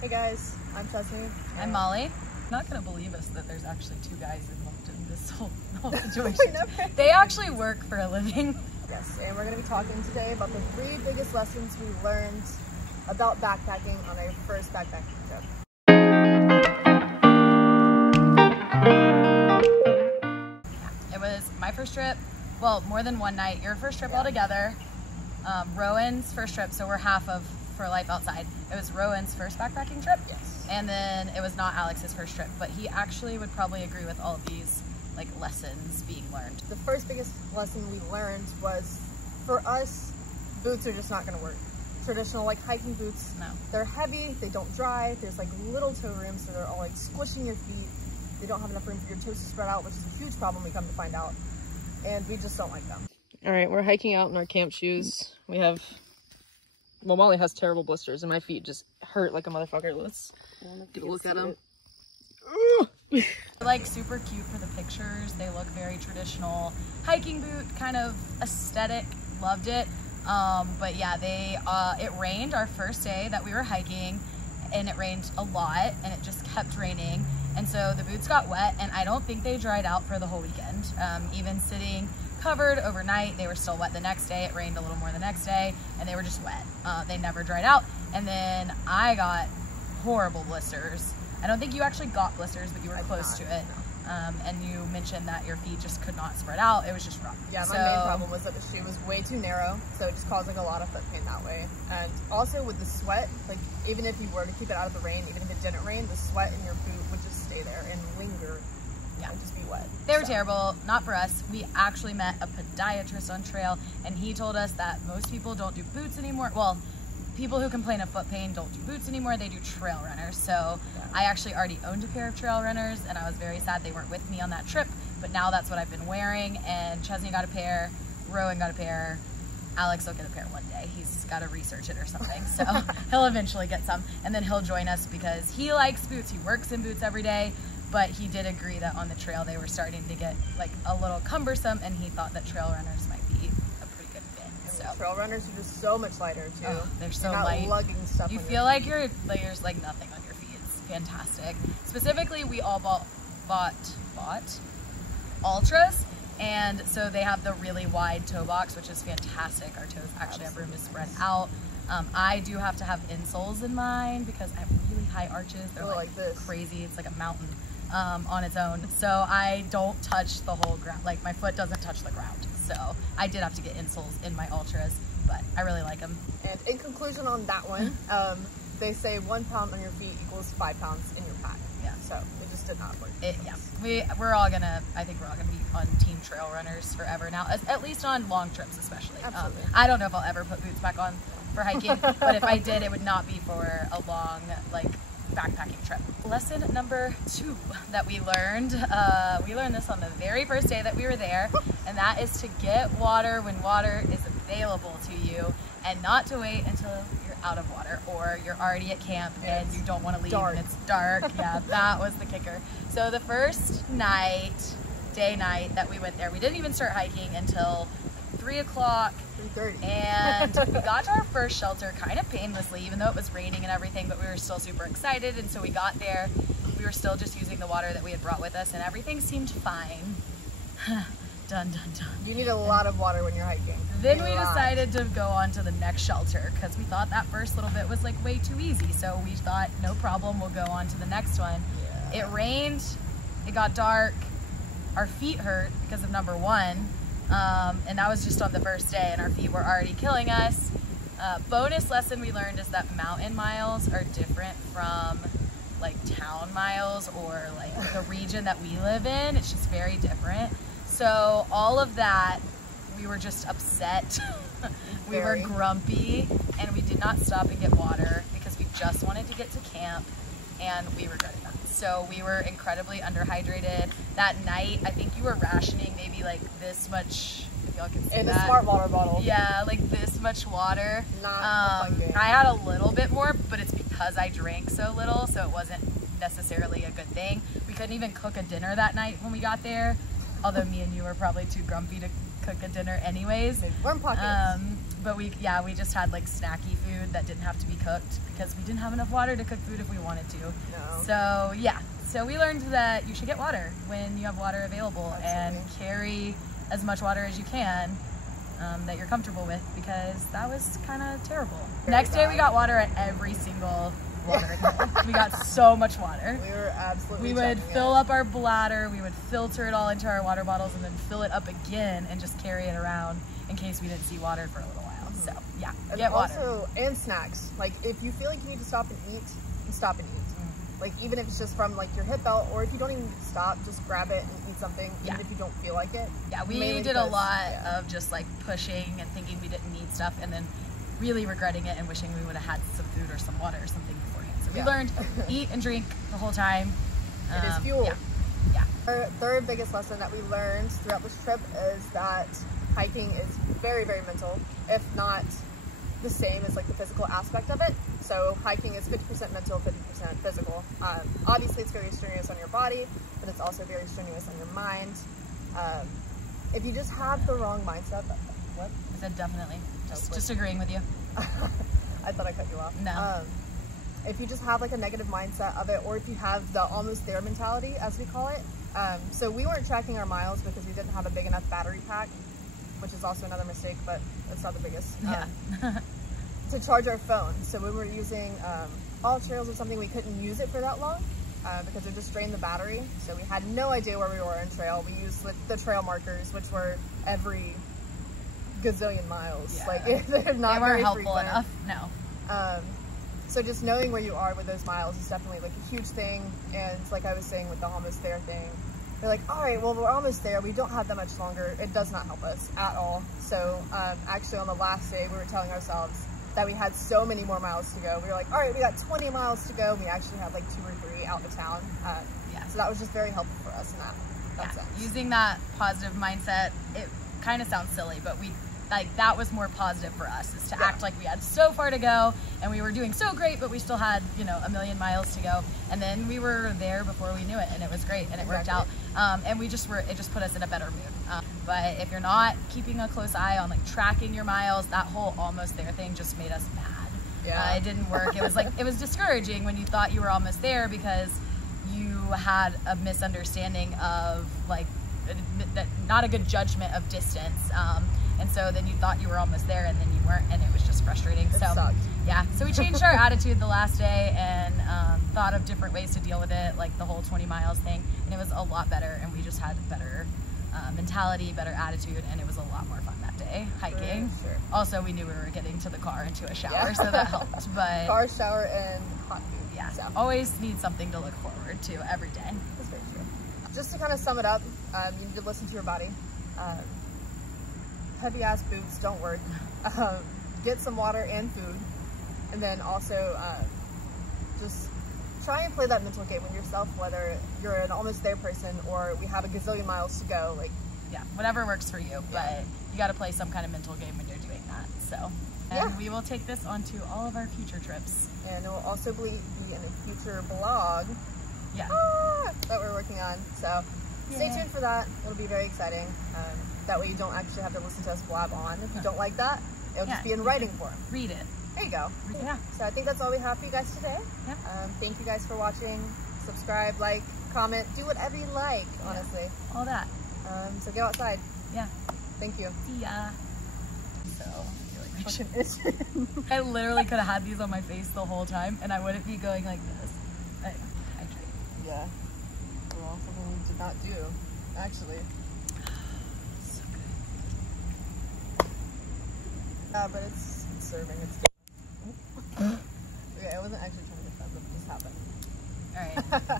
Hey guys, I'm Chesney. I'm Molly. Not gonna believe us that there's actually two guys involved in this whole situation. They actually work for a living. Yes, and we're gonna be talking today about the 3 biggest lessons we learned about backpacking on our first backpacking trip. It was my first trip. Well, more than one night. Your first trip altogether. Rowan's first trip, so we're half of For Life Outside. It was Rowan's first backpacking trip. Yes. And then it was not Alex's first trip, but he actually would probably agree with all of these lessons being learned. The first biggest lesson we learned was, for us, boots are just not gonna work. Traditional hiking boots, No. they're heavy, they don't dry, there's little toe room, so they're all squishing your feet. They don't have enough room for your toes to spread out, which is a huge problem we come to find out. And we just don't like them. All right, we're hiking out in our camp shoes. We have, well, Molly has terrible blisters and my feet just hurt like a motherfucker. Let's get a look at them. They're super cute for the pictures. They look very traditional hiking boot kind of aesthetic. Loved it. But yeah, it rained our first day that we were hiking, and it rained a lot, and it just kept raining, and so the boots got wet, and I don't think they dried out for the whole weekend. Even sitting covered overnight, they were still wet the next day. It rained a little more the next day, and they were just wet. They never dried out. And then I got horrible blisters. I don't think you actually got blisters, but you were close to it. And you mentioned that your feet just could not spread out. It was just rough. Yeah, my main problem was that the shoe was way too narrow, so it just caused a lot of foot pain that way. And also with the sweat, even if you were to keep it out of the rain, even if it didn't rain, the sweat in your boot would just stay there and linger. Yeah, and just be wet. They were terrible. Not for us. We actually met a podiatrist on trail, and he told us that most people don't do boots anymore. Well, people who complain of foot pain don't do boots anymore, they do trail runners. So I actually already owned a pair of trail runners, and I was very sad they weren't with me on that trip, but now that's what I've been wearing. And Chesney got a pair, Rowan got a pair, Alex will get a pair one day. He's got to research it or something, so he'll eventually get some, and then he'll join us because he likes boots. He works in boots every day, but he did agree that on the trail they were starting to get a little cumbersome, and he thought that trail runners might be so. Trail runners are just so much lighter too. Oh, they're so not light. Lugging stuff. You feel like there's nothing on your feet. It's fantastic. Specifically, we all bought Ultras, and so they have the really wide toe box, which is fantastic. Our toes actually have room to spread out. I do have to have insoles in mine because I have really high arches. They're like this. Crazy. It's like a mountain on its own. So I don't touch the whole ground. My foot doesn't touch the ground. So I did have to get insoles in my Ultras, but I really like them. And in conclusion on that one, they say 1 pound on your feet equals 5 pounds in your pack. Yeah. So it just did not work. Yeah. I think we're all gonna be on team trail runners forever now, at least on long trips especially. Absolutely. I don't know if I'll ever put boots back on for hiking, but if I did, it would not be for a long backpacking trip. Lesson number 2 that we learned this on the very first day that we were there, and that is to get water when water is available to you, and not to wait until you're out of water or you're already at camp and you don't want to leave and it's dark. Yeah, that was the kicker. So the first day night that we went there, we didn't even start hiking until 3 o'clock. 3:30. And we got to our first shelter kind of painlessly, even though it was raining and everything, but we were still super excited. And so we got there, we were still just using the water that we had brought with us, and everything seemed fine. Dun, dun, dun. You need a lot of water when you're hiking. Then we decided to go on to the next shelter because we thought that first little bit was way too easy. So we thought, no problem, we'll go on to the next one. Yeah. It rained, it got dark, our feet hurt because of number 1. And that was just on the first day, and our feet were already killing us. Bonus lesson we learned is that mountain miles are different from town miles or the region that we live in. It's just very different. So all of that, we were just upset. We were grumpy, and we did not stop and get water because we just wanted to get to camp, and we regretted that. So we were incredibly underhydrated that night. I think you were rationing maybe this much, if y'all can see that. In a smart water bottle. Yeah, this much water. Not a fun game. I had a little bit more, but it's because I drank so little, so it wasn't necessarily a good thing. We couldn't even cook a dinner that night when we got there, although me and you were probably too grumpy to cook a dinner anyways. Warm pockets. but we just had like snacky food that didn't have to be cooked because we didn't have enough water to cook food if we wanted to. No. So yeah, so we learned that you should get water when you have water available. Absolutely. And carry as much water as you can that you're comfortable with, because that was kind of terrible. Next day we got water at every single watering hole. We got so much water. We were absolutely. We would fill up our bladder, we would filter it all into our water bottles, and then fill it up again and just carry it around in case we didn't see water for a little while. So yeah, get water. Also, and snacks. Like if you feel like you need to stop and eat, you stop and eat. Like even if it's just from like your hip belt, or if you don't even need to stop, just grab it and eat something, even if you don't feel like it. Yeah, we did a lot of just like pushing and thinking we didn't need stuff, and then really regretting it and wishing we would have had some food or some water or something beforehand. So we learned eat and drink the whole time. It is fuel. Yeah. Our third biggest lesson that we learned throughout this trip is that hiking is very, very mental, if not the same as like the physical aspect of it. So hiking is 50% mental, 50% physical. Obviously it's very strenuous on your body, but it's also very strenuous on your mind. If you just have the wrong mindset, what? I said definitely. Just agreeing with you. I thought I cut you off. No. If you just have like a negative mindset of it, or if you have the almost there mentality, as we call it. So we weren't tracking our miles because we didn't have a big enough battery pack, which is also another mistake, but it's not the biggest. To charge our phone. So we were using All Trails or something, we couldn't use it for that long because it just drained the battery. So we had no idea where we were on trail. We used the trail markers, which were every gazillion miles. Yeah. Like they're not they weren't very helpful frequent. enough. No. So just knowing where you are with those miles is definitely like a huge thing. And like I was saying with the almost there thing, they're like, all right, well, we're almost there. We don't have that much longer. It does not help us at all. So actually on the last day, we were telling ourselves that we had so many more miles to go. We were like, all right, we got 20 miles to go. We actually had like 2 or 3 out of town. So that was just very helpful for us in that sense. Using that positive mindset, it kind of sounds silly, but that was more positive for us, is to act like we had so far to go and we were doing so great, but we still had, you know, a million miles to go. And then we were there before we knew it, and it was great, and it worked out. And it just put us in a better mood. But if you're not keeping a close eye on like tracking your miles, that whole almost there thing just made us mad. Yeah. It didn't work. It was like, it was discouraging when you thought you were almost there because you had a misunderstanding of like, not a good judgment of distance. And so then you thought you were almost there and then you weren't, and it was just frustrating. It sucked. Yeah, so we changed our attitude the last day and thought of different ways to deal with it, like the whole 20 miles thing, and it was a lot better, and we just had better mentality, better attitude, and it was a lot more fun that day hiking. Sure. Also, we knew we were getting to the car and to a shower, so that helped. But car, shower, and hot food. Yeah, so always need something to look forward to every day. That's very true. Just to kind of sum it up, you need to listen to your body. Heavy ass boots don't work. Get some water and food, and then also just try and play that mental game with yourself, whether you're an almost there person or we have a gazillion miles to go. Like, yeah, whatever works for you, but you got to play some kind of mental game when you're doing that. So, and we will take this onto all of our future trips, and it will also be in a future blog. Yeah, that we're working on. So stay tuned for that. It'll be very exciting. That way you don't actually have to listen to us blab on. If you don't like that, it'll just be in writing form. Read it. There you go. Yeah. So I think that's all we have for you guys today. Yeah. Thank you guys for watching. Subscribe, like, comment, do whatever you like, honestly. All that. So go outside. Yeah. Thank you. See ya. So, I literally could have had these on my face the whole time and I wouldn't be going like this. Yeah. Well, something we did not do, actually. So good. Yeah, but it's serving. It's good. Okay, I wasn't actually trying to get that, but it just happened. All right.